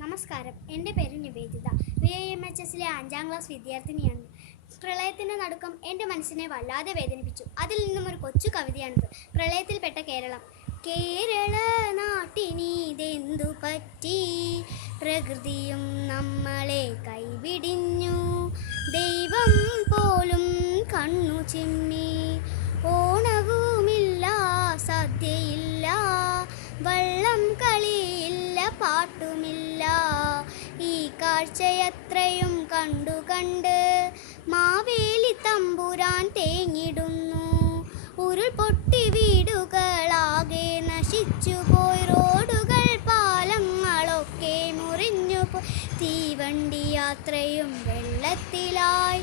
നമസ്കാരം, എൻ്റെ പേര് നിവേദിത. VIMHSലെ 5ാം ക്ലാസ് വിദ്യാർത്ഥിനിയാണ്. പ്രളയത്തിൻ്റെ നടുക്കം എൻ്റെ മനസ്സിനെ വല്ലാതെ വേദനിപ്പിച്ചു. അതിൽ നിന്നും ഒരു കൊച്ചു കവിതയാണിത്. പ്രളയത്തിൽപ്പെട്ട കേരളം. കേരള നാട്ടിനിതെന്തു പറ്റി, പ്രകൃതിയും നമ്മളെ കൈവിടിഞ്ഞു, ദൈവം പോലും കണ്ണു ചിമ്മി, ഓണവുമില്ല സദ്യയില്ല, വള്ളം കളിയില്ല പാട്ടുമില്ല, ഈ കാഴ്ചയത്രയും കണ്ടു കണ്ട് മാവേലി തമ്പുരാൻ തേങ്ങിടുന്നു, ഉരുൾപൊട്ടി വീടുകളാകെ നശിച്ചുപോയി, റോഡുകൾ പാലങ്ങളൊക്കെ മുറിഞ്ഞുപോയി, തീവണ്ടി യാത്രയും വെള്ളത്തിലായി,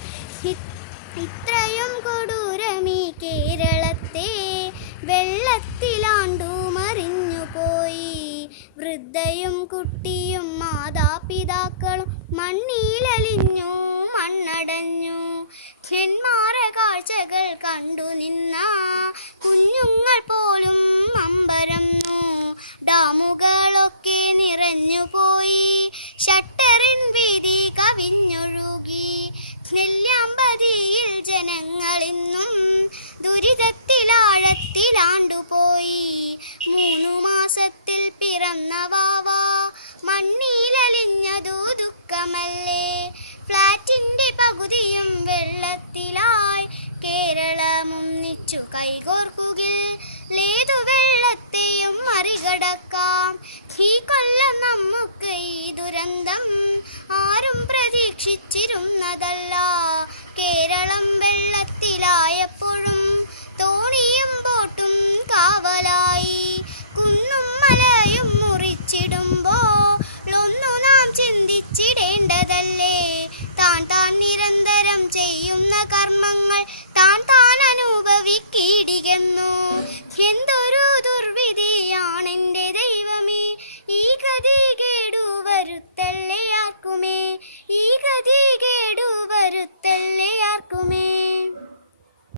ഇത്രയും കൊടൂരമീ കേരളത്തെ വെള്ളത്തിലാണ്ടു മറിഞ്ഞുപോയി, വൃദ്ധയും കുട്ടിയും മാതാപിതാക്കളും മണ്ണിലലിഞ്ഞു മണ്ണടഞ്ഞു, ചെന്മാറ കാഴ്ചകൾ കണ്ടു നിന്ന കുഞ്ഞുങ്ങൾ പോലും അമ്പരന്നു, ഡാമുകളൊക്കെ നിറഞ്ഞുപോയി, ഷട്ടറിൻ വീതി കവിഞ്ഞൊഴുകി, നെല്ലിയാമ്പതിയിൽ ജനങ്ങളിന്നും ദുരിതത്തിലാഴത്തിലാണ്ടുപോയി, 3 മാസത്തിൽ പിറന്ന വാവ മണ്ണിലലിഞ്ഞതു ദുഃഖമല്ലേ, ഫ്ലാറ്റിന്റെ പകുതിയും വെള്ളത്തിലായി, കേരളമൊന്നിച്ചു കൈകോർക്കുകിൽ ഏതു വെള്ളത്തെയും മറികടക്കാം, ഈ കൊല്ലം നമ്മ